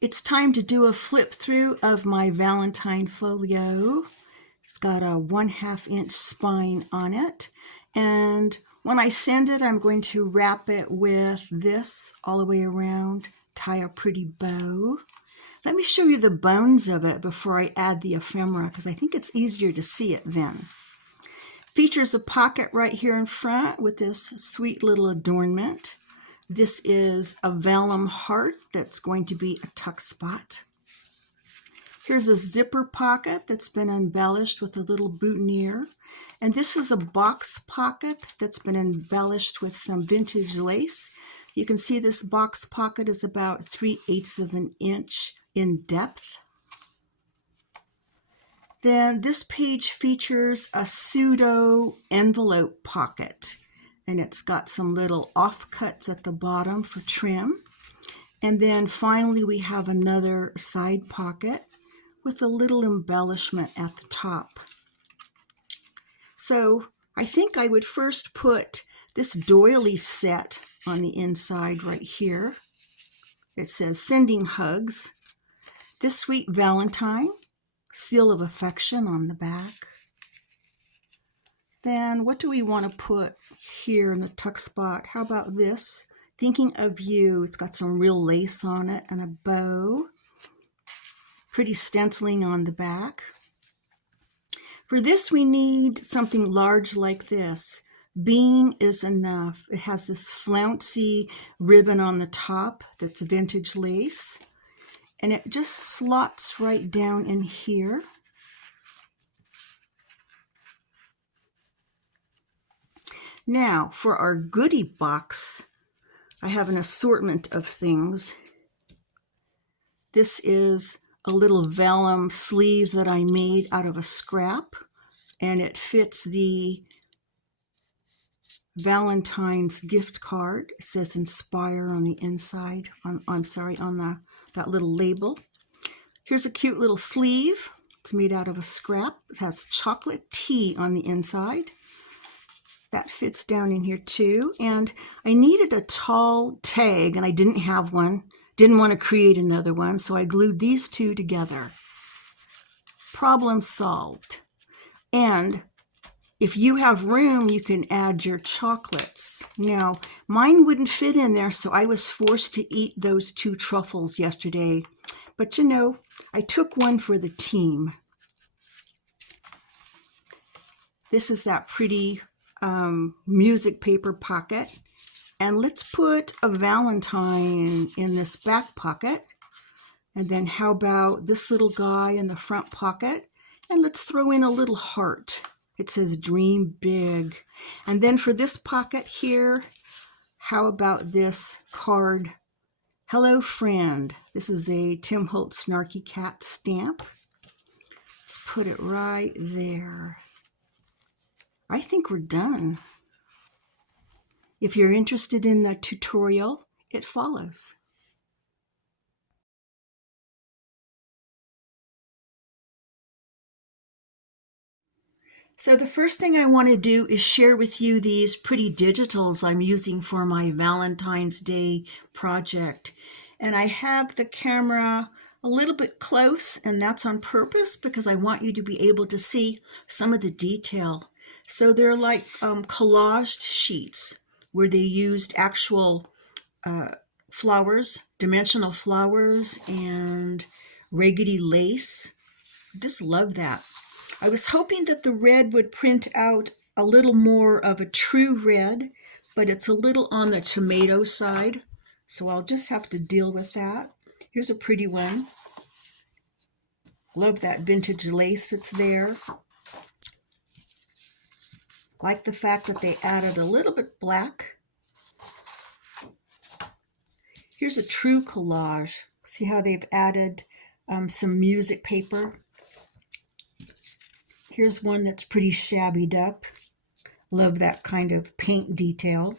It's time to do a flip through of my Valentine folio. It's got a 1/2 inch spine on it. And when I send it, I'm going to wrap it with this all the way around, tie a pretty bow. Let me show you the bones of it before I add the ephemera, because I think it's easier to see it then. Features a pocket right here in front with this sweet little adornment. This is a vellum heart that's going to be a tuck spot. Here's a zipper pocket that's been embellished with a little boutonniere. And this is a box pocket that's been embellished with some vintage lace. You can see this box pocket is about 3/8 of an inch in depth. Then this page features a pseudo envelope pocket. And it's got some little offcuts at the bottom for trim. And then finally we have another side pocket with a little embellishment at the top. So I think I would first put this doily set on the inside right here. It says sending hugs. This sweet Valentine, seal of affection on the back. Then what do we want to put here in the tuck spot? How about this? Thinking of you. It's got some real lace on it and a bow. Pretty stenciling on the back. For this, we need something large like this. Being is enough. It has this flouncy ribbon on the top that's vintage lace. And it just slots right down in here. Now, for our goodie box, I have an assortment of things. This is a little vellum sleeve that I made out of a scrap, and it fits the Valentine's gift card. It says Inspire on the inside, on that little label. Here's a cute little sleeve. It's made out of a scrap. It has chocolate tea on the inside. That fits down in here too. And I needed a tall tag and I didn't have one. Didn't want to create another one, so I glued these two together. Problem solved. And if you have room, you can add your chocolates. Now, mine wouldn't fit in there, so I was forced to eat those 2 truffles yesterday. But you know, I took one for the team. This is that pretty music paper pocket. And let's put a Valentine in this back pocket. And then how about this little guy in the front pocket? And let's throw in a little heart. It says dream big. And then for this pocket here, how about this card? Hello friend. This is a Tim Holtz Snarky Cat stamp. Let's put it right there. I think we're done. If you're interested in the tutorial, it follows. So the first thing I want to do is share with you these pretty digitals I'm using for my Valentine's Day project. And I have the camera a little bit close, and that's on purpose because I want you to be able to see some of the detail. So they're like collaged sheets where they used actual flowers, dimensional flowers, and raggedy lace. Just love that. I was hoping that the red would print out a little more of a true red, but it's a little on the tomato side, so I'll just have to deal with that. Here's a pretty one. Love that vintage lace that's there. Like the fact that they added a little bit black. Here's a true collage. See how they've added some music paper. Here's one that's pretty shabbied up. Love that kind of paint detail.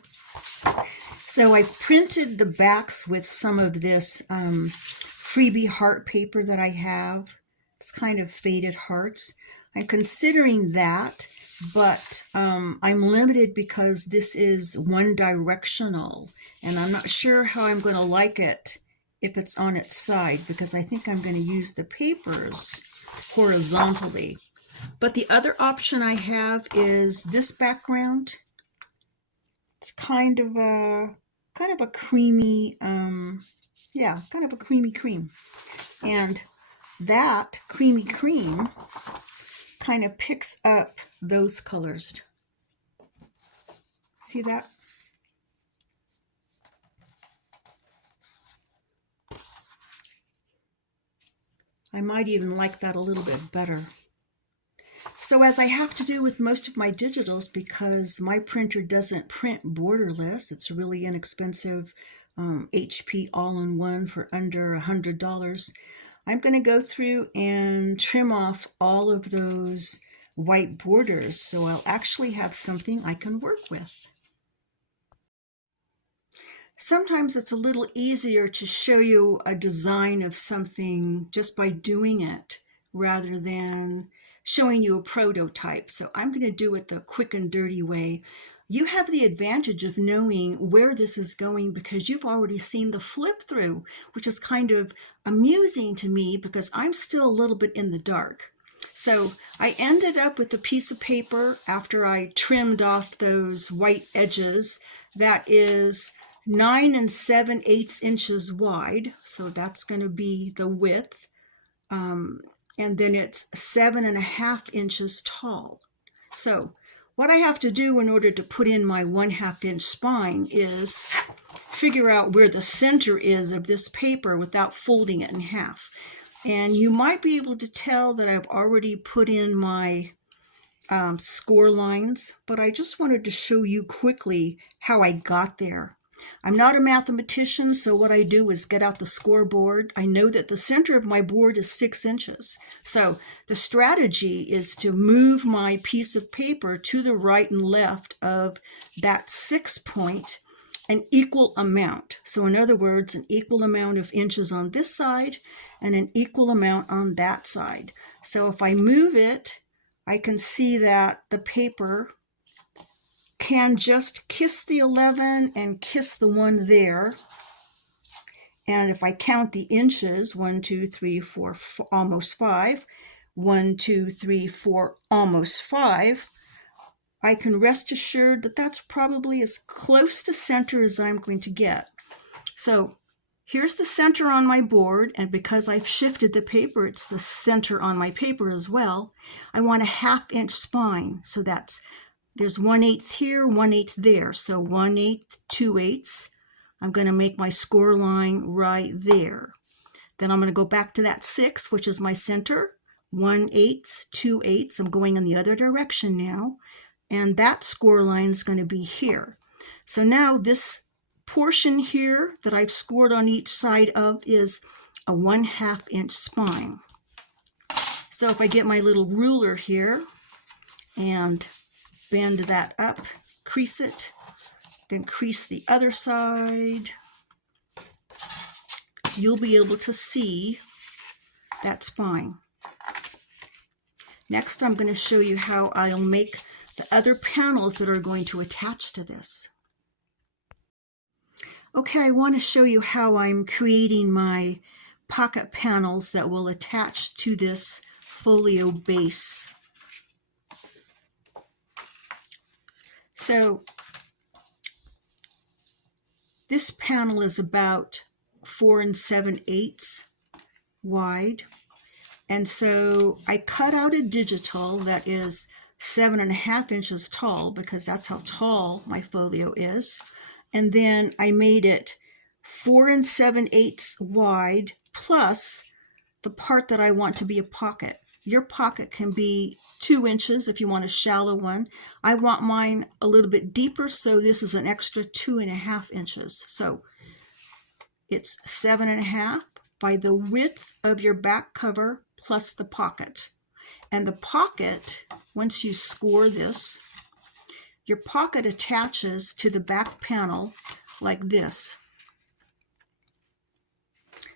So I've printed the backs with some of this freebie heart paper that I have. It's kind of faded hearts. I'm considering that, but I'm limited because this is one directional, and I'm not sure how I'm going to like it if it's on its side, because I think I'm going to use the papers horizontally. But the other option I have is this background. It's kind of a creamy, yeah, kind of a creamy cream. And that creamy cream kind of picks up those colors. See that? I might even like that a little bit better. So as I have to do with most of my digitals, because my printer doesn't print borderless, it's a really inexpensive HP all-in-one for under $100, I'm going to go through and trim off all of those white borders so I'll actually have something I can work with. Sometimes it's a little easier to show you a design of something just by doing it rather than showing you a prototype. So I'm going to do it the quick and dirty way. You have the advantage of knowing where this is going because you've already seen the flip through, which is kind of amusing to me because I'm still a little bit in the dark. So I ended up with a piece of paper after I trimmed off those white edges that is 9 7/8 inches wide, so that's going to be the width, and then it's 7.5 inches tall. So what I have to do in order to put in my 1/2 inch spine is figure out where the center is of this paper without folding it in half. And you might be able to tell that I've already put in my score lines, but I just wanted to show you quickly how I got there. I'm not a mathematician, so what I do is get out the scoreboard. I know that the center of my board is 6 inches. So the strategy is to move my piece of paper to the right and left of that 6 point an equal amount. So in other words, an equal amount of inches on this side and an equal amount on that side. So if I move it, I can see that the paper can just kiss the 11 and kiss the 1 there. And if I count the inches, 1, 2, 3, 4, almost 5, 1, 2, 3, 4, almost 5, I can rest assured that that's probably as close to center as I'm going to get. So here's the center on my board, and because I've shifted the paper, it's the center on my paper as well. I want a 1/2 inch spine, so there's 1/8 here, 1/8 there, so 1/8, 2/8. I'm going to make my score line right there. Then I'm going to go back to that 6, which is my center, 1/8, 2/8. I'm going in the other direction now, and that score line is going to be here. So now this portion here that I've scored on each side of is a 1/2 inch spine. So if I get my little ruler here and bend that up, crease it, then crease the other side, you'll be able to see that spine. Next, I'm going to show you how I'll make the other panels that are going to attach to this. Okay, I want to show you how I'm creating my pocket panels that will attach to this folio base. So this panel is about 4 7/8 wide, and so I cut out a digital that is 7.5 inches tall because that's how tall my folio is, and then I made it 4 7/8 wide plus the part that I want to be a pocket. Your pocket can be 2 inches if you want a shallow one. I want mine a little bit deeper, so this is an extra 2.5 inches. So it's 7.5 by the width of your back cover plus the pocket. And the pocket, once you score this, your pocket attaches to the back panel like this.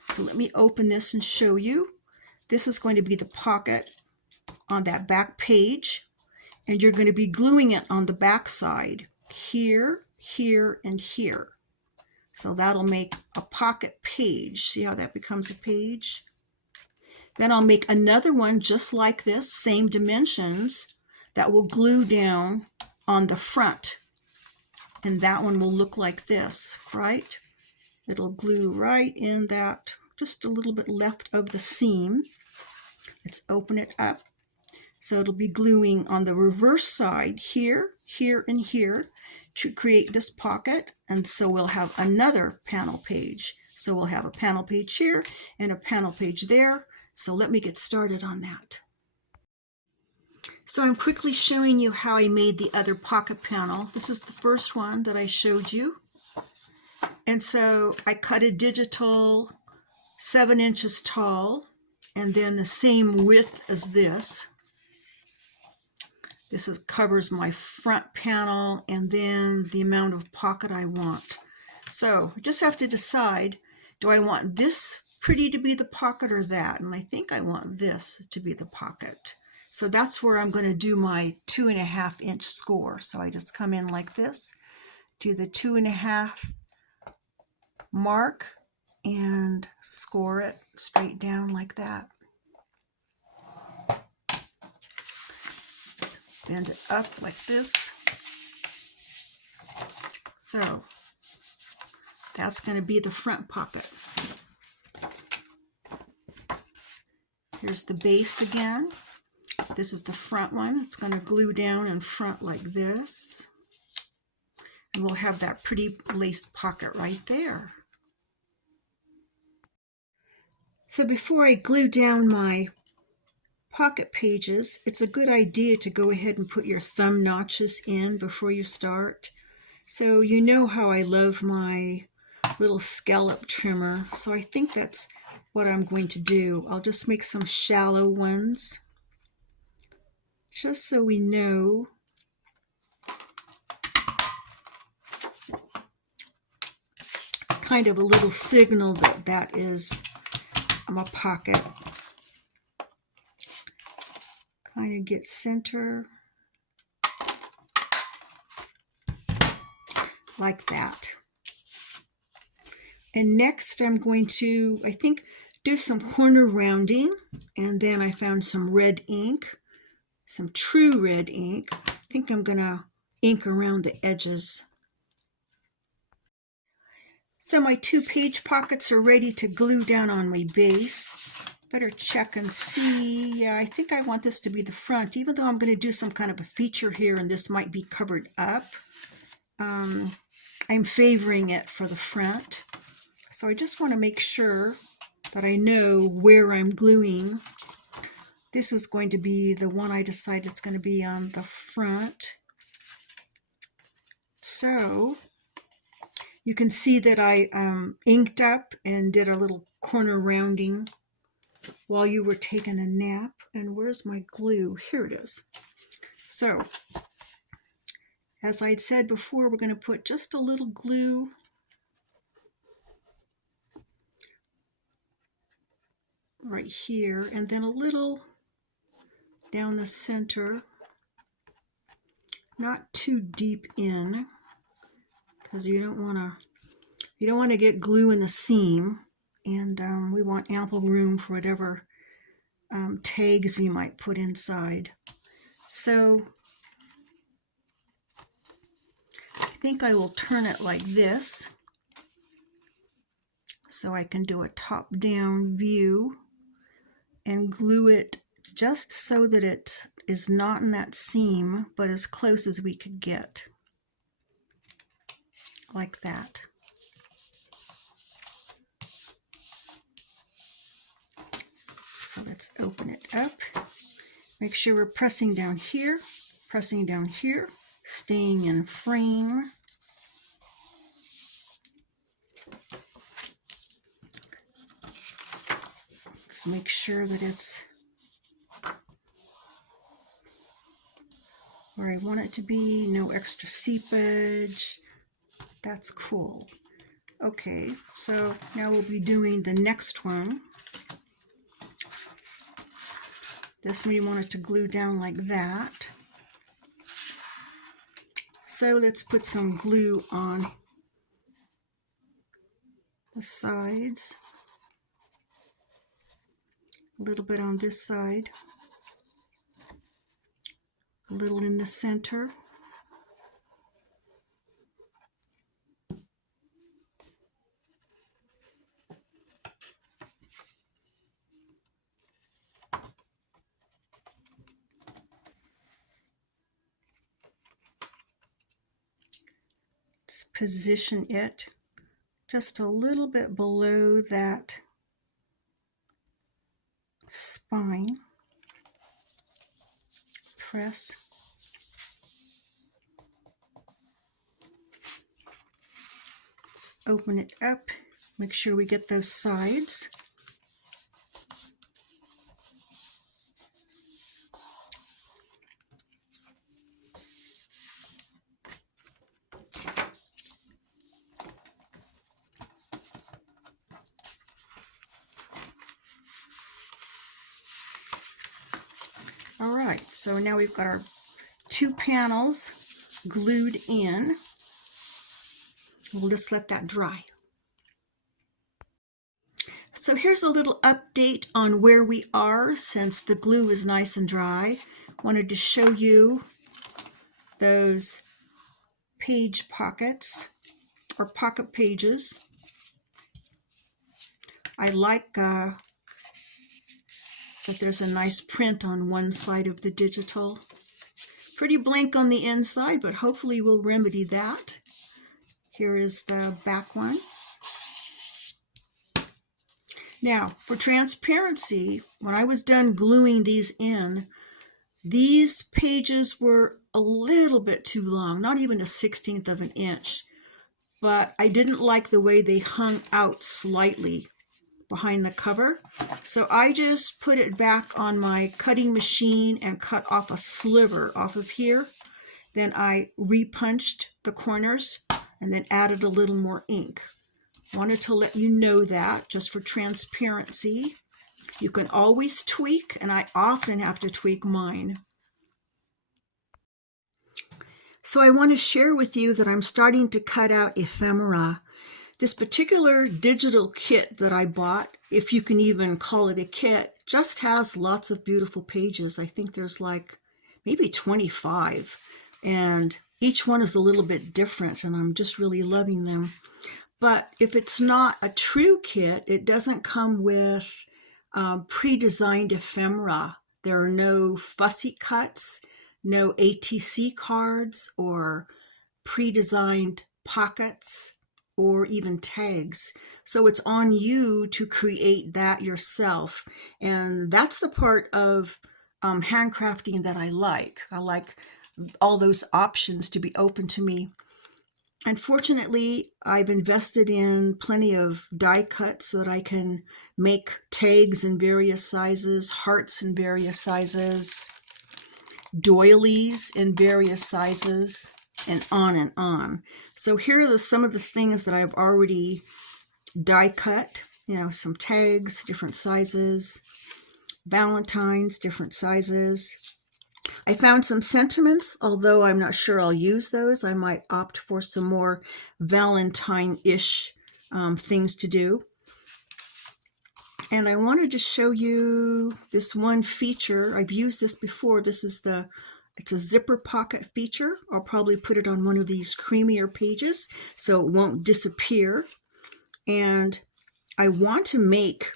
So let me open this and show you. This is going to be the pocket on that back page, and you're going to be gluing it on the back side here, here, and here. So that'll make a pocket page. See how that becomes a page? Then I'll make another one just like this, same dimensions, that will glue down on the front. And that one will look like this, right? It'll glue right in that, just a little bit left of the seam. Let's open it up. So it'll be gluing on the reverse side here, here, and here to create this pocket. And so we'll have another panel page. So we'll have a panel page here and a panel page there. So let me get started on that. So I'm quickly showing you how I made the other pocket panel. This is the first one that I showed you. And so I cut a digital 7 inches tall, and then the same width as this. This covers my front panel and then the amount of pocket I want. So I just have to decide, do I want this pretty to be the pocket or that? And I think I want this to be the pocket. So that's where I'm going to do my 2.5 inch score. So I just come in like this, do the 2.5 mark, and score it straight down like that. Bend it up like this. So that's going to be the front pocket. Here's the base again. This is the front one. It's going to glue down in front like this. And we'll have that pretty lace pocket right there. So before I glue down my pocket pages, it's a good idea to go ahead and put your thumb notches in before you start. So you know how I love my little scallop trimmer, so I think that's what I'm going to do. I'll just make some shallow ones, just so we know. It's kind of a little signal that that is a pocket. Kind of get center like that. And next I'm going to, I think, do some corner rounding, and then I found some red ink, some true red ink. I think I'm gonna ink around the edges. So my 2 page pockets are ready to glue down on my base. Better check and see. Yeah, I think I want this to be the front, even though I'm going to do some kind of a feature here and this might be covered up. I'm favoring it for the front. So I just want to make sure that I know where I'm gluing. This is going to be the one I decided it's going to be on the front. So you can see that I inked up and did a little corner rounding while you were taking a nap. And where's my glue? Here it is. So, as I'd said before, we're going to put just a little glue right here, and then a little down the center, not too deep in, because you don't want to get glue in the seam, and we want ample room for whatever tags we might put inside. So I think I will turn it like this so I can do a top-down view and glue it just so that it is not in that seam, but as close as we could get, like that. So let's open it up. Make sure we're pressing down here, staying in frame. Let's make sure that it's where I want it to be, no extra seepage. That's cool. Okay, so now we'll be doing the next one. This one you want it to glue down like that. So let's put some glue on the sides, a little bit on this side, a little in the center. Let's position it just a little bit below that spine. Press. Let's open it up. Make sure we get those sides. All right, so now we've got our 2 panels glued in. We'll just let that dry. So here's a little update on where we are since the glue is nice and dry. Wanted to show you those page pockets or pocket pages. I like that there's a nice print on one side of the digital. Pretty blank on the inside, but hopefully we'll remedy that. Here is the back one. Now, for transparency, when I was done gluing these in, these pages were a little bit too long, not even a 1/16 of an inch, but I didn't like the way they hung out slightly behind the cover. So I just put it back on my cutting machine and cut off a sliver off of here. Then I repunched the corners and then added a little more ink. Wanted to let you know that just for transparency. You can always tweak, and I often have to tweak mine. So I want to share with you that I'm starting to cut out ephemera. This particular digital kit that I bought, if you can even call it a kit, just has lots of beautiful pages. I think there's like maybe 25, and each one is a little bit different, and I'm just really loving them. But if it's not a true kit, it doesn't come with pre-designed ephemera. There are no fussy cuts, no ATC cards or pre-designed pockets or even tags. So it's on you to create that yourself. And that's the part of handcrafting that I like. I like all those options to be open to me. Unfortunately, I've invested in plenty of die cuts so that I can make tags in various sizes, hearts in various sizes, doilies in various sizes, and on and on. So here are some of the things that I've already die cut. You know, some tags, different sizes, Valentines, different sizes. I found some sentiments, although I'm not sure I'll use those. I might opt for some more Valentine-ish things to do. And I wanted to show you this one feature. I've used this before. This is it's a zipper pocket feature. I'll probably put it on one of these creamier pages so it won't disappear. And I want to make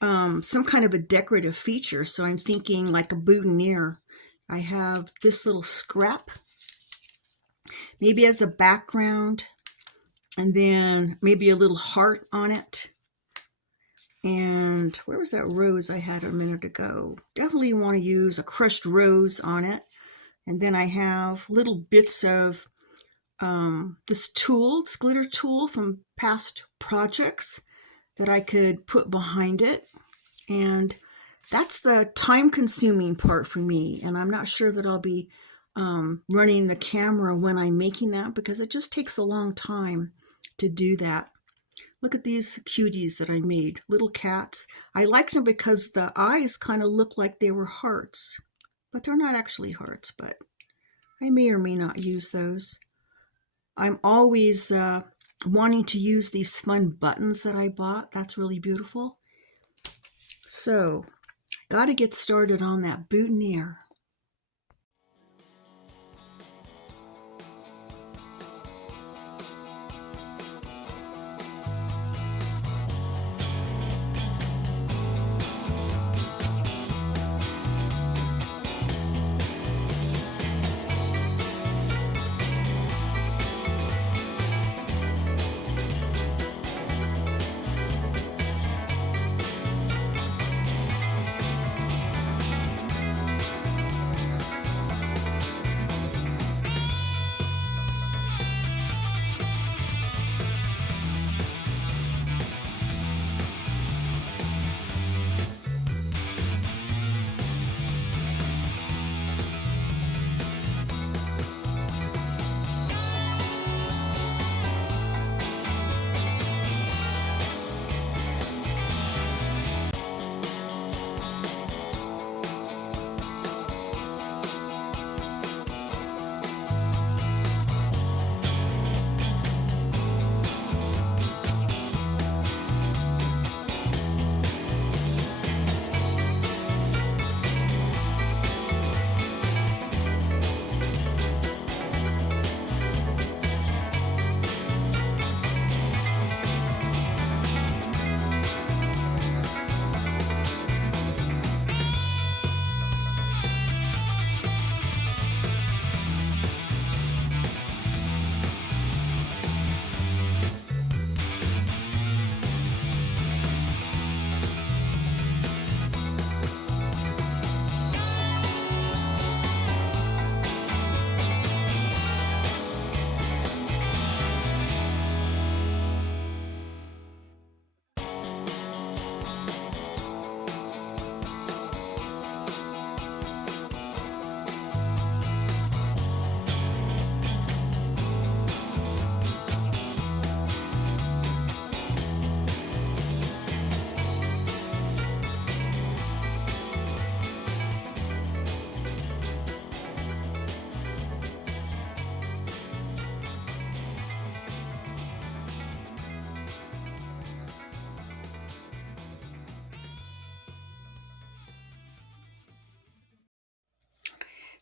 some kind of a decorative feature. So I'm thinking like a boutonniere. I have this little scrap, maybe as a background, and then maybe a little heart on it. And where was that rose I had a minute ago? Definitely want to use a crushed rose on it. And then I have little bits of this tool, this glitter tool from past projects that I could put behind it. And that's the time-consuming part for me. And I'm not sure that I'll be running the camera when I'm making that because it just takes a long time to do that. Look at these cuties that I made, little cats. I liked them because the eyes kind of look like they were hearts, but they're not actually hearts, but I may or may not use those. I'm always wanting to use these fun buttons that I bought. That's really beautiful. So, got to get started on that boutonniere.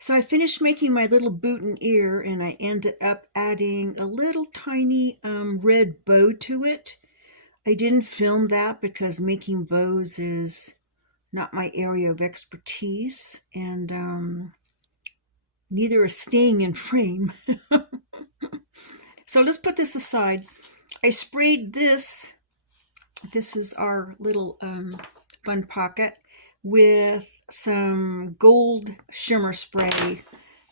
So I finished making my little boutonniere, and I ended up adding a little tiny red bow to it. I didn't film that because making bows is not my area of expertise, and neither is staying in frame. So let's put this aside. I sprayed this. This is our little fun pocket with some gold shimmer spray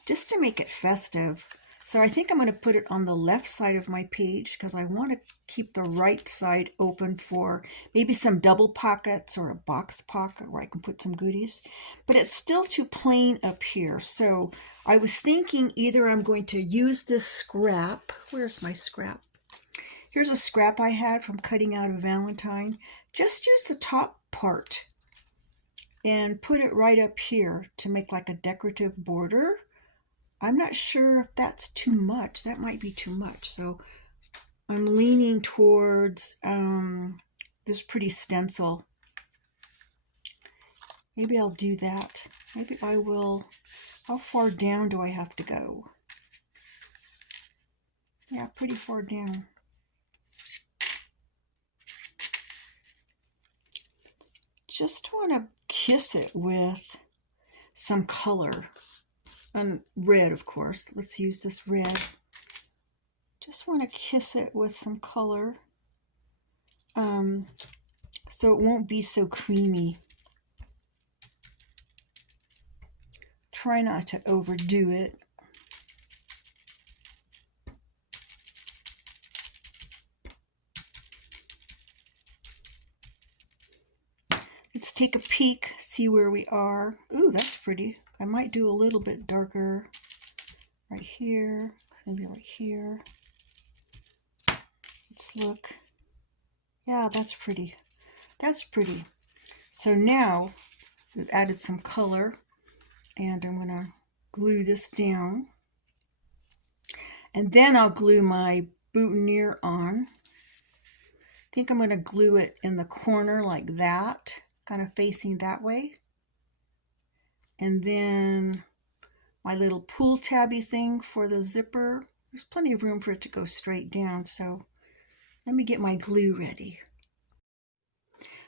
just to make it festive. So I think I'm going to put it on the left side of my page because I want to keep the right side open for maybe some double pockets or a box pocket where I can put some goodies. But it's still too plain up here. So I was thinking either I'm going to use this scrap. Where's my scrap? Here's a scrap I had from cutting out a Valentine. Just use the top part and put it right up here to make like a decorative border. I'm not sure if that's too much. That might be too much. So I'm leaning towards this pretty stencil. Maybe I'll do that. Maybe I will. How far down do I have to go? Yeah, pretty far down. Just want to kiss it with some color. And red, of course. Let's use this red. Just want to kiss it with some color so it won't be so creamy. Try not to overdo it. Let's take a peek, see where we are. Ooh, that's pretty. I might do a little bit darker right here, maybe right here. Let's look. Yeah, that's pretty. That's pretty. So now we've added some color, and I'm going to glue this down. And then I'll glue my boutonniere on. I think I'm going to glue it in the corner like that, kind of facing that way. And then my little pull tabby thing for the zipper. There's plenty of room for it to go straight down, so let me get my glue ready.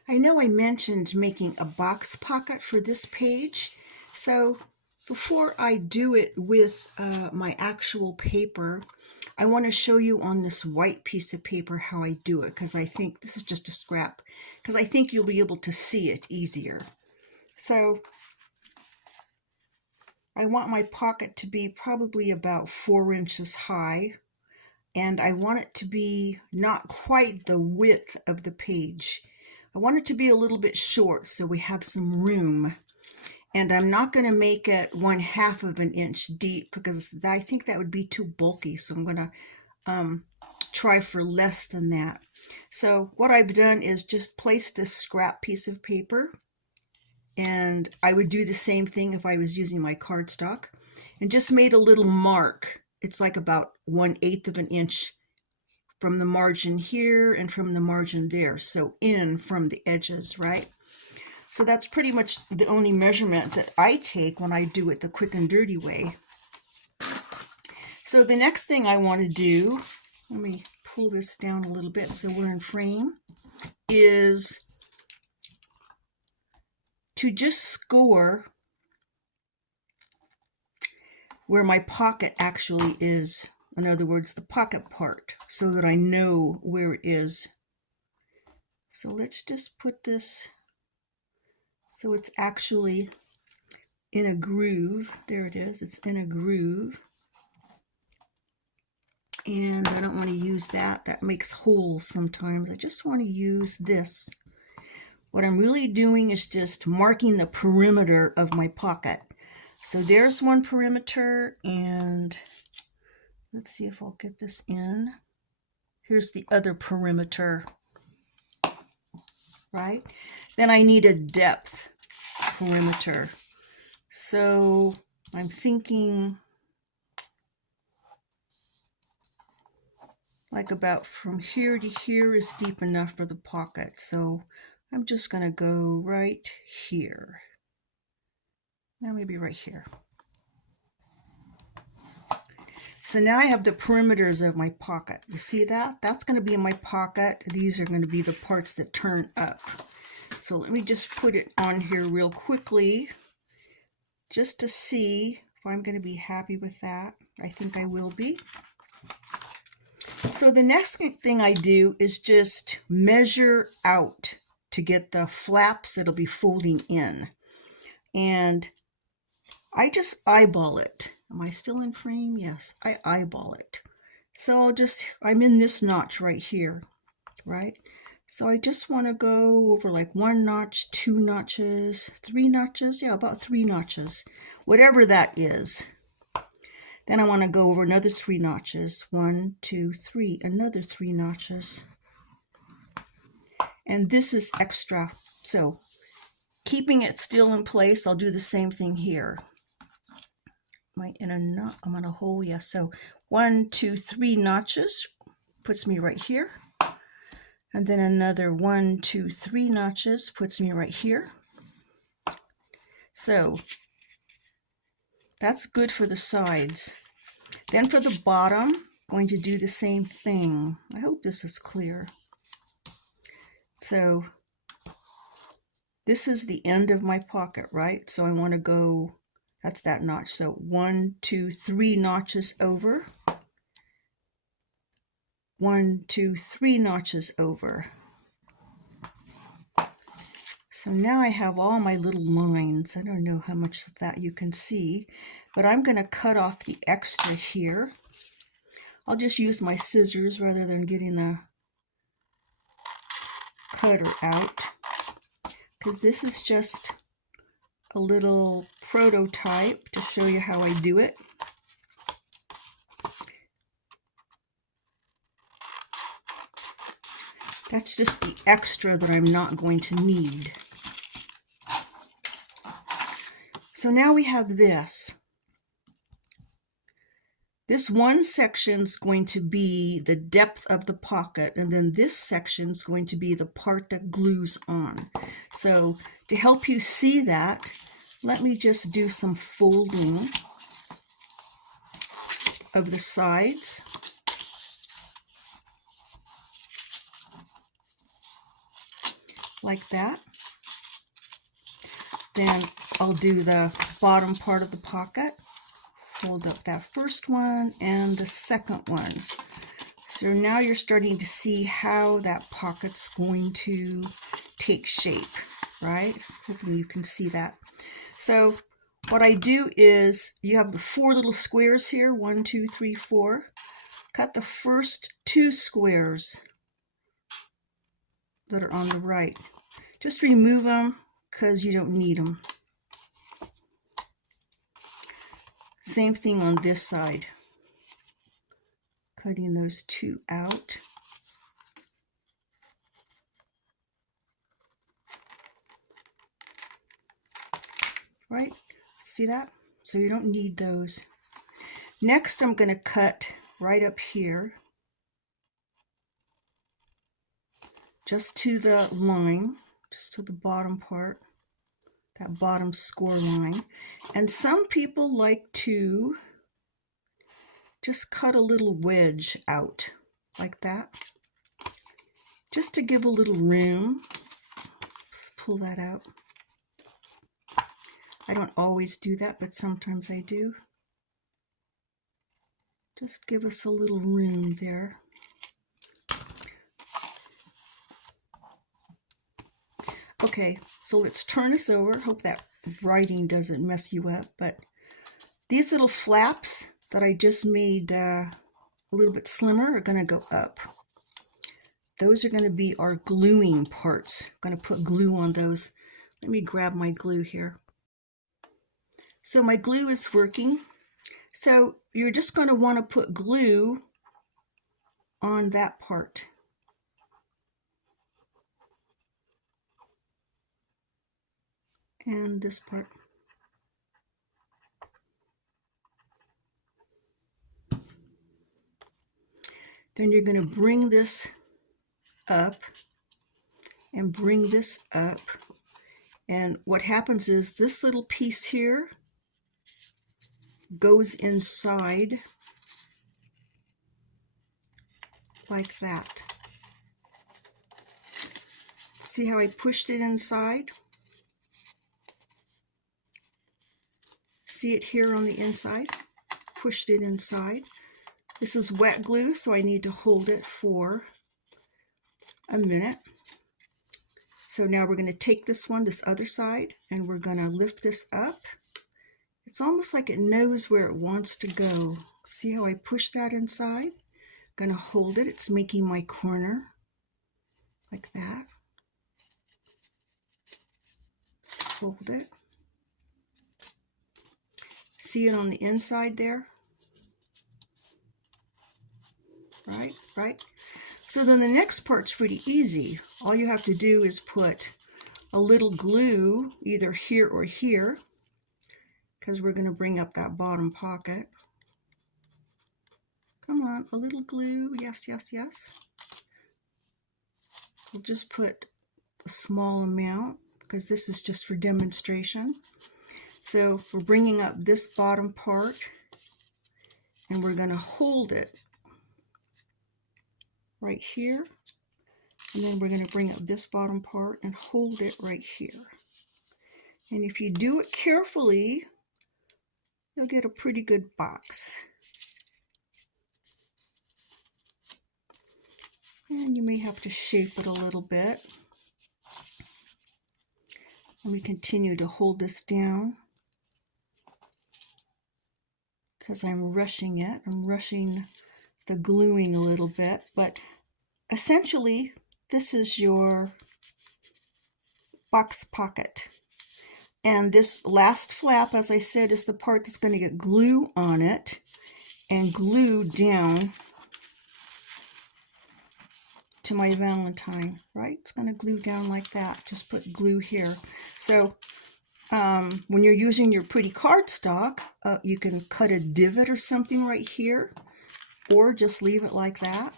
I know I mentioned making a box pocket for this page, so before I do it with my actual paper, I want to show you on this white piece of paper how I do it, because I think this is just a scrap, because I think you'll be able to see it easier. So I want my pocket to be probably about 4 inches high, and I want it to be not quite the width of the page. I want it to be a little bit short so we have some room. And I'm not going to make it 1/2 of an inch deep because I think that would be too bulky. So I'm going to try for less than that. So what I've done is just place this scrap piece of paper, and I would do the same thing if I was using my cardstock, and just made a little mark. It's like about 1/8 of an inch from the margin here and from the margin there, so in from the edges, right? So that's pretty much the only measurement that I take when I do it the quick and dirty way. So the next thing I want to do, let me pull this down a little bit so we're in frame, is to just score where my pocket actually is. In other words, the pocket part, so that I know where it is. So let's just put this so it's actually in a groove. There it is, it's in a groove. And I don't want to use that. That makes holes sometimes. I just want to use this. What I'm really doing is just marking the perimeter of my pocket. So there's one perimeter, and let's see if I'll get this in. Here's the other perimeter, right? Then I need a depth perimeter. So I'm thinking like about from here to here is deep enough for the pocket. So I'm just going to go right here. Now maybe right here. So now I have the perimeters of my pocket. You see that? That's going to be in my pocket. These are going to be the parts that turn up. So let me just put it on here real quickly just to see if I'm going to be happy with that. I think I will be. So the next thing I do is just measure out to get the flaps that'll be folding in. And I just eyeball it. Am I still in frame? Yes, I eyeball it. So I'm in this notch right here, right? So I just want to go over like 1 notch, 2 notches, 3 notches. Yeah, about 3 notches, whatever that is. Then I want to go over another 3 notches. 1, 2, 3, another 3 notches. And this is extra. So keeping it still in place, I'll do the same thing here. Am I in a knot? I'm on a hole, yes. So 1, 2, 3 notches puts me right here. And then another 1, 2, 3 notches puts me right here. So that's good for the sides. Then for the bottom, I'm going to do the same thing. I hope this is clear. So this is the end of my pocket, right? So I want to go, that's that notch. So 1, 2, 3 notches over. 1, 2, 3 notches over. So now I have all my little lines. I don't know how much of that you can see, but I'm going to cut off the extra here. I'll just use my scissors rather than getting the cutter out, because this is just a little prototype to show you how I do it. That's just the extra that I'm not going to need. So now we have this. This one section is going to be the depth of the pocket, and then this section is going to be the part that glues on. So to help you see that, let me just do some folding of the sides. Like that. Then I'll do the bottom part of the pocket. Fold up that first one and the second one. So now you're starting to see how that pocket's going to take shape, right? Hopefully you can see that. So what I do is, you have the 4 little squares here, 1, 2, 3, 4. Cut the first 2 squares that are on the right. Just remove them because you don't need them. Same thing on this side. Cutting those 2 out. Right? See that? So you don't need those. Next, I'm going to cut right up here, just to the line, just to the bottom part, that bottom score line. And some people like to just cut a little wedge out like that, just to give a little room. Just pull that out. I don't always do that, but sometimes I do. Just give us a little room there. Okay, so let's turn this over. Hope that writing doesn't mess you up, but these little flaps that I just made a little bit slimmer are going to go up. Those are going to be our gluing parts. I'm going to put glue on those. Let me grab my glue here. So my glue is working. So you're just going to want to put glue on that part. And this part. Then you're going to bring this up and bring this up. And what happens is this little piece here goes inside like that. See how I pushed it inside? See it here on the inside? Pushed it inside. This is wet glue, so I need to hold it for a minute. So now we're going to take this one, this other side, and we're going to lift this up. It's almost like it knows where it wants to go. See how I push that inside? Going to hold it. It's making my corner like that. Hold it. See it on the inside there? Right? So then the next part's pretty easy. All you have to do is put a little glue either here or here, because we're going to bring up that bottom pocket. Come on, a little glue. Yes, yes, yes. We'll just put a small amount because this is just for demonstration. So we're bringing up this bottom part and we're going to hold it right here. And then we're going to bring up this bottom part and hold it right here. And if you do it carefully, you'll get a pretty good box. And you may have to shape it a little bit. And we continue to hold this down because I'm rushing it. I'm rushing the gluing a little bit, but essentially this is your box pocket. And this last flap, as I said, is the part that's going to get glue on it and glue down to my Valentine, right? It's going to glue down like that. Just put glue here. So when you're using your pretty cardstock, you can cut a divot or something right here, or just leave it like that.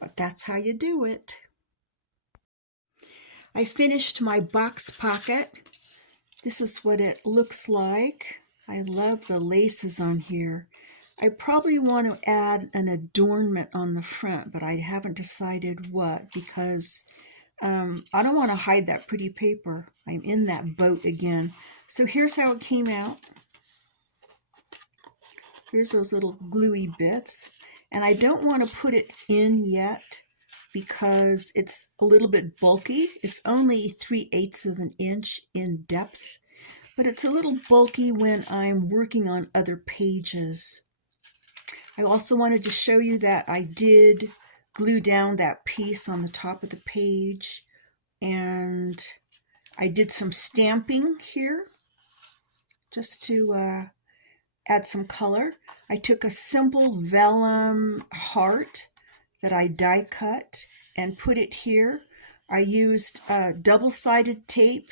But that's how you do it. I finished my box pocket. This is what it looks like. I love the laces on here. I probably want to add an adornment on the front, but I haven't decided what, because I don't want to hide that pretty paper. I'm in that boat again. So here's how it came out. Here's those little gluey bits. And I don't want to put it in yet because it's a little bit bulky. It's only 3/8 of an inch in depth, but it's a little bulky when I'm working on other pages. I also wanted to show you that I did glue down that piece on the top of the page, and I did some stamping here just to add some color. I took a simple vellum heart that I die cut and put it here. I used double-sided tape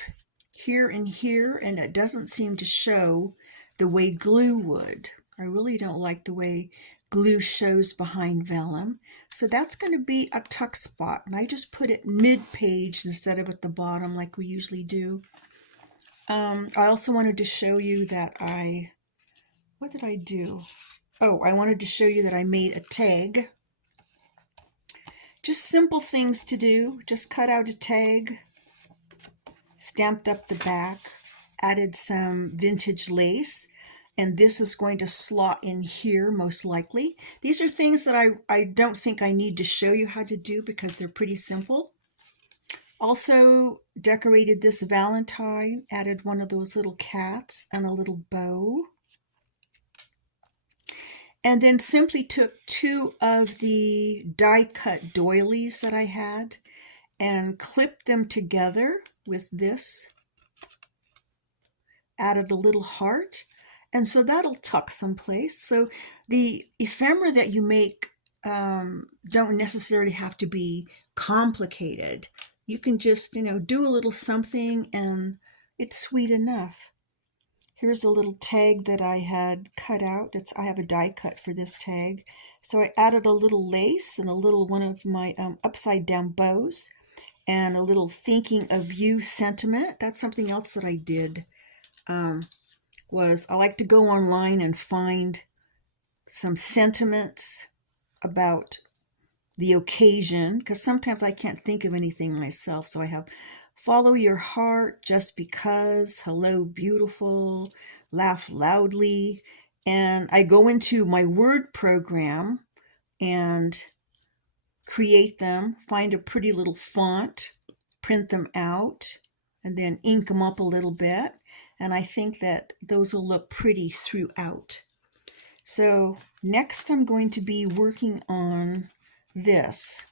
here and here, and it doesn't seem to show the way glue would. I really don't like the way glue shows behind vellum. So that's going to be a tuck spot, and I just put it mid-page instead of at the bottom like we usually do. I also wanted to show you that what did I do? Oh, I wanted to show you that I made a tag. Just simple things to do. Just cut out a tag, stamped up the back, added some vintage lace, and this is going to slot in here most likely. These are things that I don't think I need to show you how to do because they're pretty simple. Also decorated this Valentine, added one of those little cats and a little bow. And then simply took two of the die-cut doilies that I had and clipped them together with this. Added a little heart, and so that'll tuck someplace. So the ephemera that you make don't necessarily have to be complicated. You can just, do a little something and it's sweet enough. Here's a little tag that I had cut out. I have a die cut for this tag. So I added a little lace and a little one of my upside down bows and a little thinking of you sentiment. That's something else that I did. Was I like to go online and find some sentiments about the occasion, because sometimes I can't think of anything myself. So I have follow your heart, just because, hello beautiful, laugh loudly, and I go into my word program and create them, find a pretty little font, print them out, and then ink them up a little bit. And I think that those will look pretty throughout. So next I'm going to be working on this.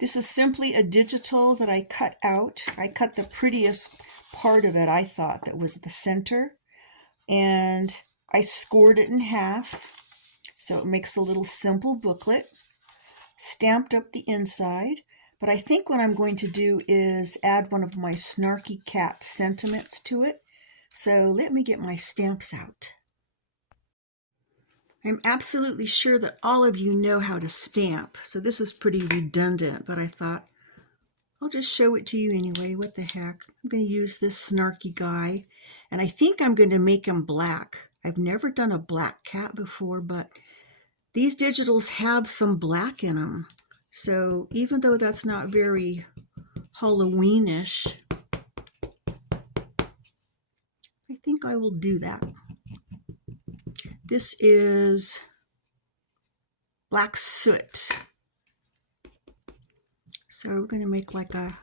This is simply a digital that I cut out. I cut the prettiest part of it, I thought, that was the center. And I scored it in half. So it makes a little simple booklet. Stamped up the inside. But I think what I'm going to do is add one of my snarky cat sentiments to it. So let me get my stamps out. I'm absolutely sure that all of you know how to stamp, so this is pretty redundant, but I thought I'll just show it to you anyway. What the heck? I'm going to use this snarky guy, and I think I'm going to make him black. I've never done a black cat before, but these digitals have some black in them. So even though that's not very Halloweenish, I think I will do that. This is black soot. So we're going to make like a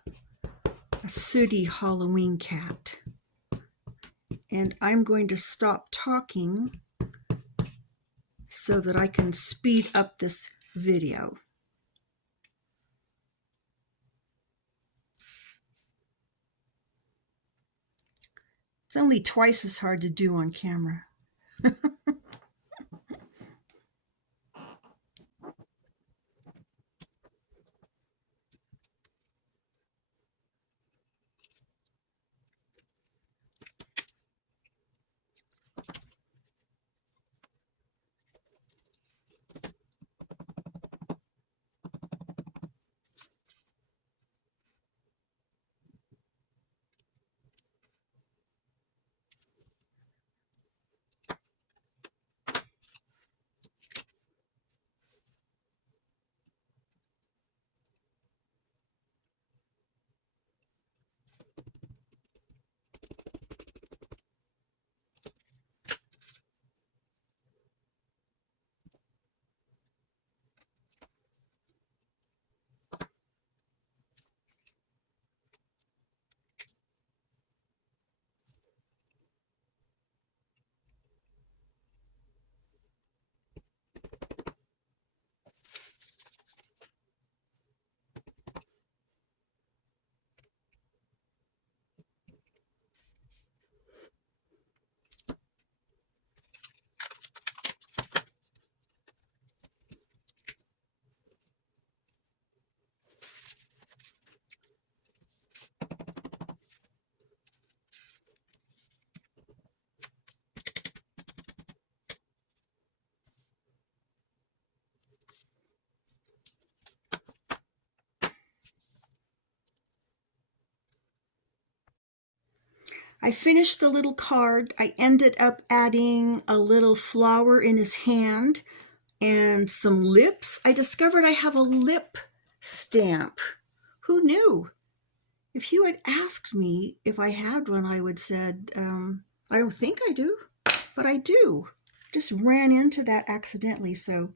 sooty Halloween cat. And I'm going to stop talking so that I can speed up this video. It's only twice as hard to do on camera. I finished the little card. I ended up adding a little flower in his hand and some lips. I discovered I have a lip stamp. Who knew? If you had asked me if I had one, I would have said, I don't think I do, but I do. Just ran into that accidentally. So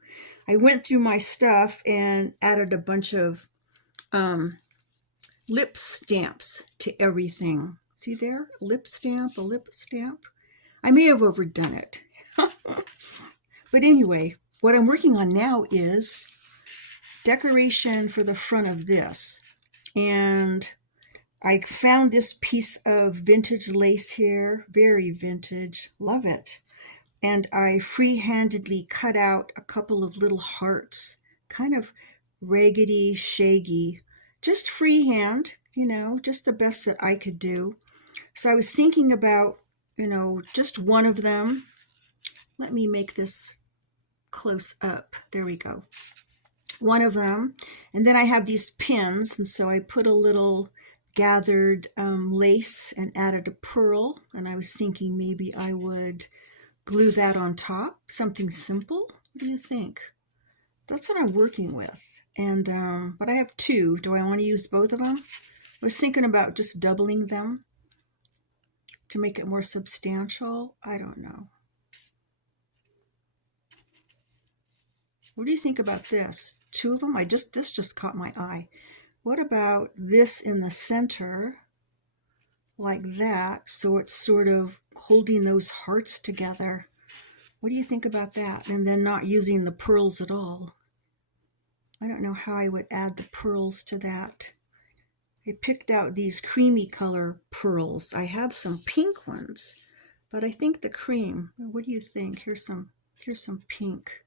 I went through my stuff and added a bunch of lip stamps to everything. See there? A lip stamp, a lip stamp. I may have overdone it. But anyway, what I'm working on now is decoration for the front of this. And I found this piece of vintage lace here, very vintage, love it. And I free-handedly cut out a couple of little hearts, kind of raggedy, shaggy, just freehand, just the best that I could do. So I was thinking about, just one of them. Let me make this close up. There we go. One of them. And then I have these pins, and so I put a little gathered lace and added a pearl. And I was thinking maybe I would glue that on top, something simple. What do you think? That's what I'm working with. And but I have two. Do I want to use both of them? I was thinking about just doubling them to make it more substantial. I don't know. What do you think about this? Two of them? This just caught my eye. What about this in the center, like that, so it's sort of holding those hearts together? What do you think about that? And then not using the pearls at all. I don't know how I would add the pearls to that. I picked out these creamy color pearls. I have some pink ones, but I think the cream, what do you think? Here's some pink.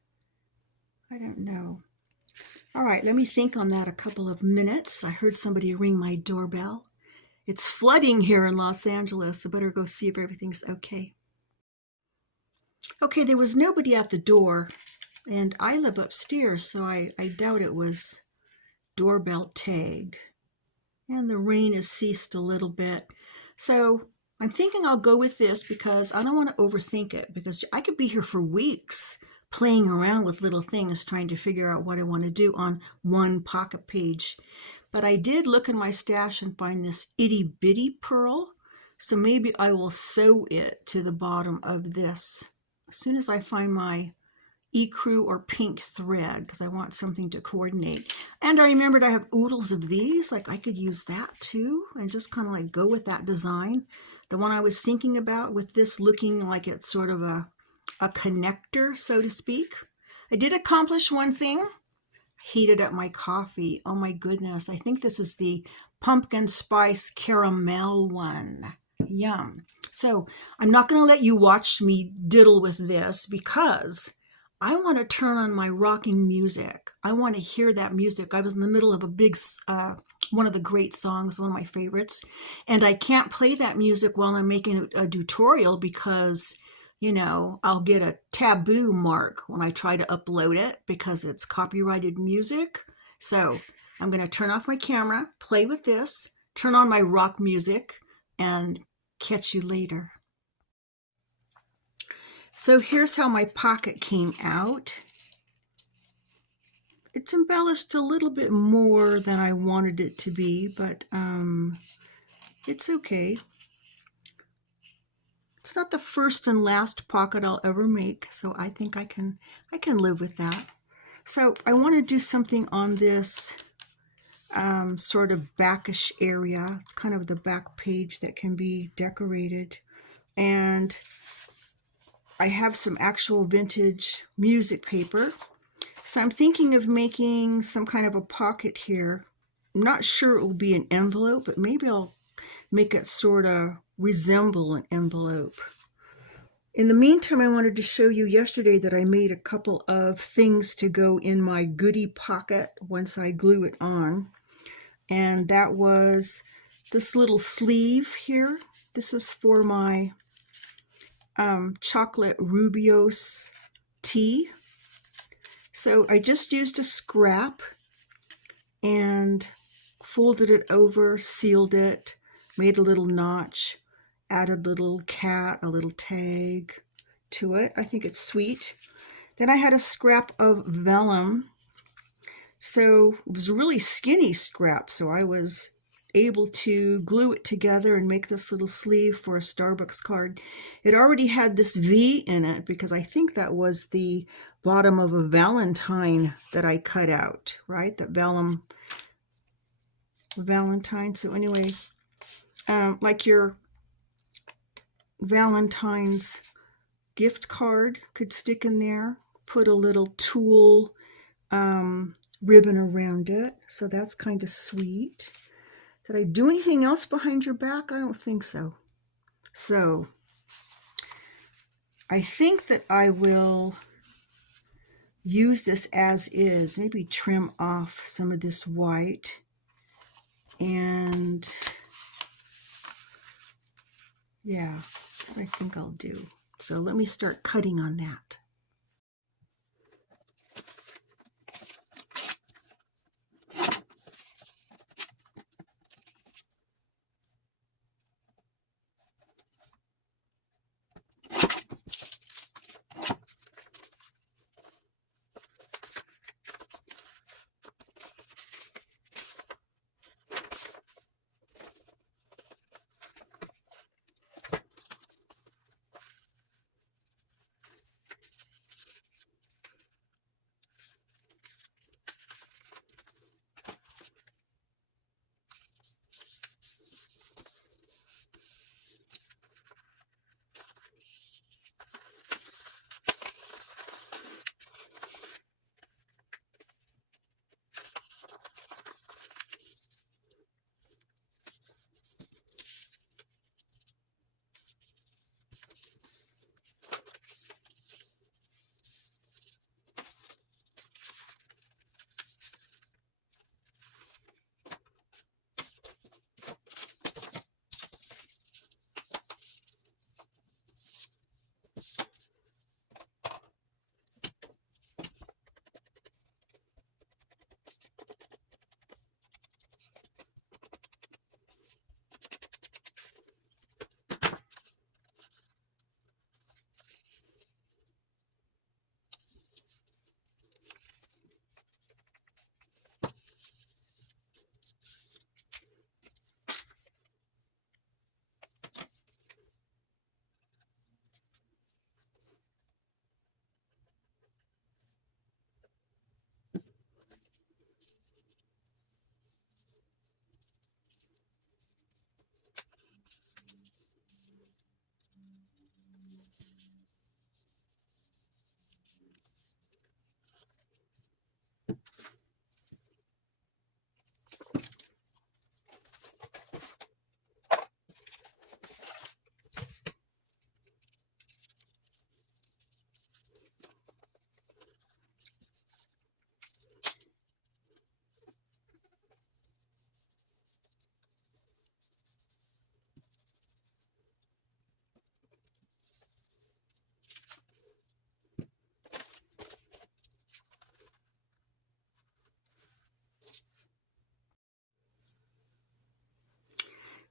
I don't know. All right, let me think on that a couple of minutes. I heard somebody ring my doorbell. It's flooding here in Los Angeles. I better go see if everything's okay. Okay, there was nobody at the door, and I live upstairs, so I doubt it was doorbell tag. And the rain has ceased a little bit. So I'm thinking I'll go with this because I don't want to overthink it, because I could be here for weeks playing around with little things, trying to figure out what I want to do on one pocket page. But I did look in my stash and find this itty bitty pearl. So maybe I will sew it to the bottom of this as soon as I find my ecru or pink thread, because I want something to coordinate. And I remembered I have oodles of these, like I could use that too and just kind of like go with that design. The one I was thinking about with this looking like it's sort of a connector, so to speak. I did accomplish one thing. Heated up my coffee. Oh my goodness, I think this is the pumpkin spice caramel one. Yum. So I'm not going to let you watch me diddle with this because I want to turn on my rocking music. I want to hear that music. I was in the middle of a big, one of the great songs, one of my favorites, and I can't play that music while I'm making a tutorial because, I'll get a taboo mark when I try to upload it because it's copyrighted music. So I'm going to turn off my camera, play with this, turn on my rock music, and catch you later. So here's how my pocket came out. It's embellished a little bit more than I wanted it to be, but it's okay. It's not the first and last pocket I'll ever make, so I think I can live with that. So I want to do something on this sort of backish area. It's kind of the back page that can be decorated. And I have some actual vintage music paper. So I'm thinking of making some kind of a pocket here. I'm not sure it will be an envelope, but maybe I'll make it sort of resemble an envelope. In the meantime, I wanted to show you yesterday that I made a couple of things to go in my goodie pocket once I glue it on. And that was this little sleeve here. This is for my chocolate Rubios tea. So I just used a scrap and folded it over, sealed it, made a little notch, added little cat, a little tag to it. I think it's sweet. Then I had a scrap of vellum. So it was a really skinny scrap, so I was able to glue it together and make this little sleeve for a Starbucks card. It already had this V in it because I think that was the bottom of a Valentine that I cut out, right? That vellum Valentine. So anyway, like your Valentine's gift card could stick in there, put a little tulle ribbon around it. So that's kind of sweet. Did I do anything else behind your back? I don't think so. So I think that I will use this as is, maybe trim off some of this white, and yeah, that's what I think I'll do. So let me start cutting on that.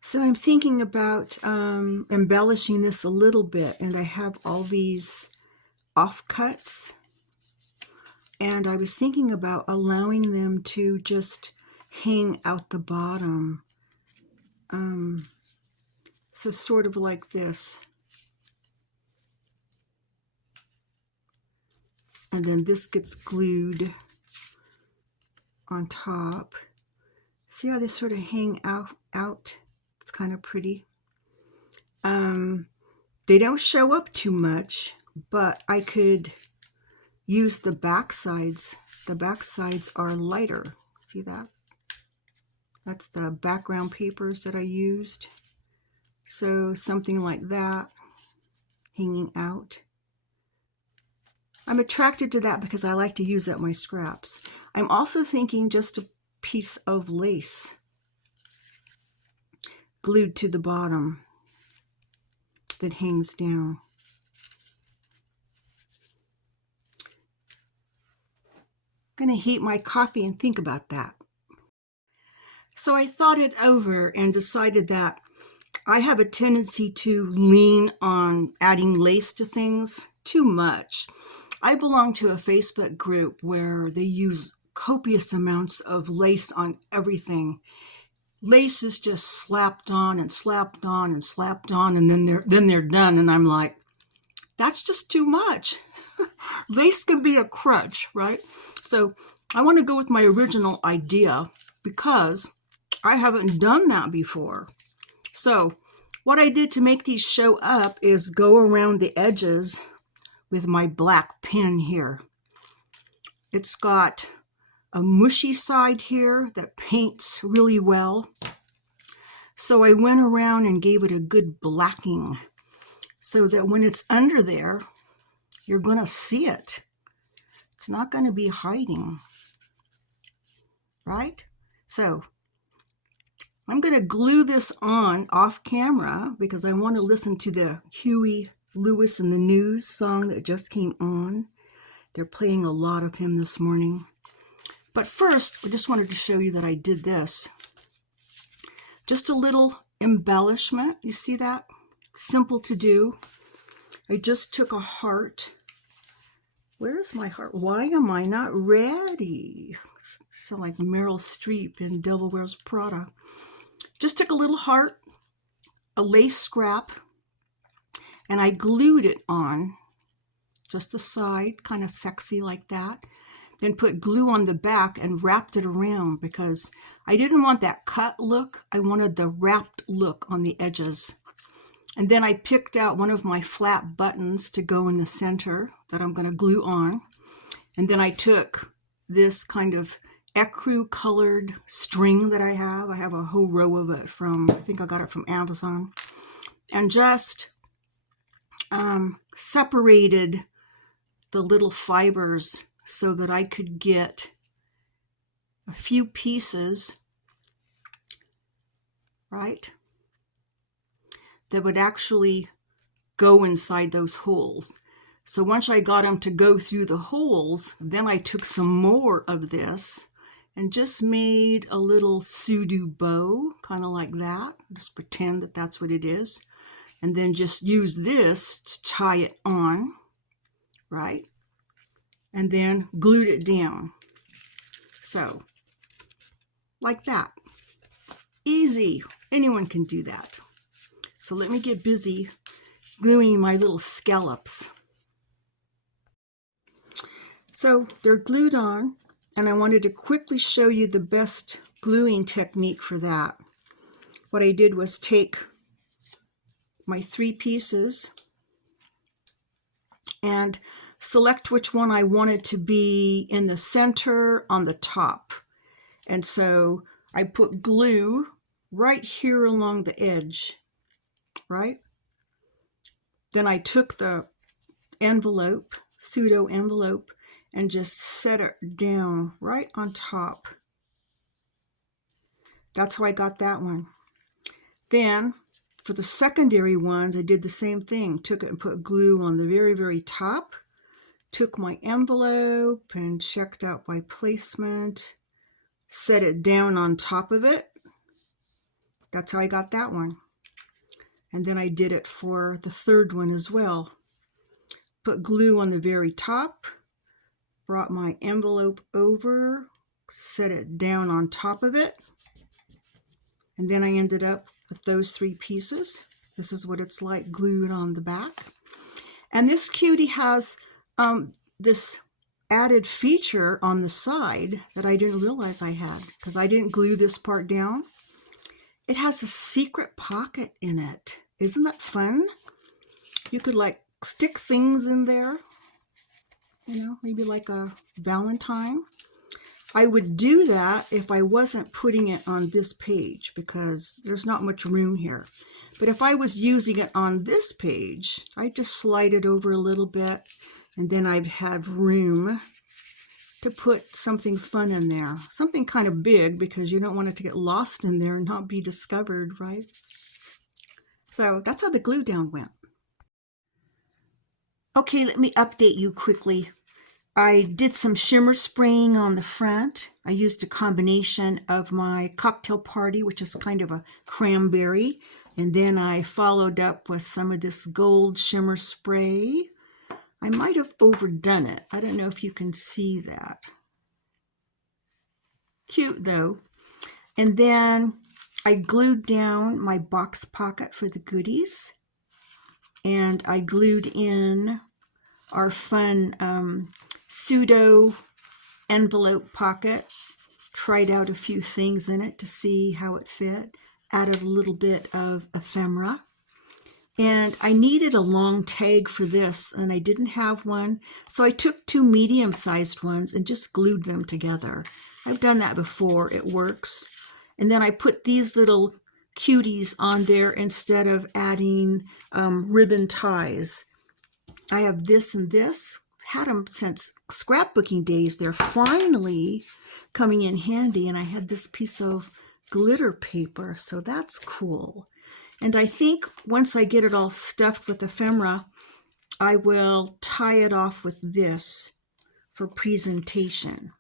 So I'm thinking about embellishing this a little bit, and I have all these offcuts, and I was thinking about allowing them to just hang out the bottom. So sort of like this. And then this gets glued on top. See how they sort of hang out? It's kind of pretty. They don't show up too much, but I could use the back sides. The back sides are lighter. See that? That's the background papers that I used. So something like that hanging out. I'm attracted to that because I like to use up my scraps. I'm also thinking just a piece of lace glued to the bottom that hangs down. I'm going to heat my coffee and think about that. So I thought it over and decided that I have a tendency to lean on adding lace to things too much. I belong to a Facebook group where they use copious amounts of lace on everything. Lace is just slapped on and slapped on and slapped on, and then they're done, and I'm like, that's just too much. Lace can be a crutch, right? So I want to go with my original idea because I haven't done that before. So what I did to make these show up is go around the edges with my black pen here. It's got a mushy side here that paints really well. So I went around and gave it a good blacking so that when it's under there, you're going to see it. It's not going to be hiding, right? So I'm going to glue this on off camera because I want to listen to the Huey Lewis and the News song that just came on. They're playing a lot of him this morning. But first, I just wanted to show you that I did this. Just a little embellishment. You see that? Simple to do. I just took a heart. Where's my heart? Why am I not ready? Sound like Meryl Streep in Devil Wears Prada. Just took a little heart, a lace scrap, and I glued it on. Just the side, kind of sexy like that. Then put glue on the back and wrapped it around because I didn't want that cut look. I wanted the wrapped look on the edges. And then I picked out one of my flat buttons to go in the center that I'm going to glue on. And then I took this kind of ecru colored string that I have. I have a whole row of it I think I got it from Amazon. And just separated the little fibers so that I could get a few pieces, right, that would actually go inside those holes. So once I got them to go through the holes, then I took some more of this and just made a little pseudo bow, kind of like that. Just pretend that that's what it is. And then just use this to tie it on, right? And then glued it down. So, like that. Easy. Anyone can do that. So let me get busy gluing my little scallops. So they're glued on, and I wanted to quickly show you the best gluing technique for that. What I did was take my 3 pieces and select which one I wanted to be in the center on the top. And so I put glue right here along the edge, right? Then I took the envelope, pseudo envelope, and just set it down right on top. That's how I got that one. Then for the secondary ones, I did the same thing. Took it and put glue on the very, very top. Took my envelope and checked out by placement. Set it down on top of it. That's how I got that one. And then I did it for the third one as well. Put glue on the very top. Brought my envelope over. Set it down on top of it. And then I ended up with those 3 pieces. This is what it's like glued on the back. And this cutie has this added feature on the side that I didn't realize I had because I didn't glue this part down. It has a secret pocket in it. Isn't that fun? You could like stick things in there, you know, maybe like a Valentine. I would do that if I wasn't putting it on this page because there's not much room here. But if I was using it on this page, I just slide it over a little bit and then I'd have room to put something fun in there. Something kind of big because you don't want it to get lost in there and not be discovered, right? So that's how the glue down went. Okay, let me update you quickly. I did some shimmer spraying on the front. I used a combination of my cocktail party, which is kind of a cranberry, And then I followed up with some of this gold shimmer spray. I might have overdone it. I don't know if you can see that. Cute though. And then I glued down my box pocket for the goodies. And I glued in our fun pseudo envelope pocket. Tried out a few things in it to see how it fit. Added a little bit of ephemera. And I needed a long tag for this, and I didn't have one. So I took 2 medium-sized ones and just glued them together. I've done that before. It works. And then I put these little cuties on there instead of adding ribbon ties. I have this and this. Had them since scrapbooking days. They're finally coming in handy, and I had this piece of glitter paper, so that's cool. And I think once I get it all stuffed with ephemera, I will tie it off with this for presentation.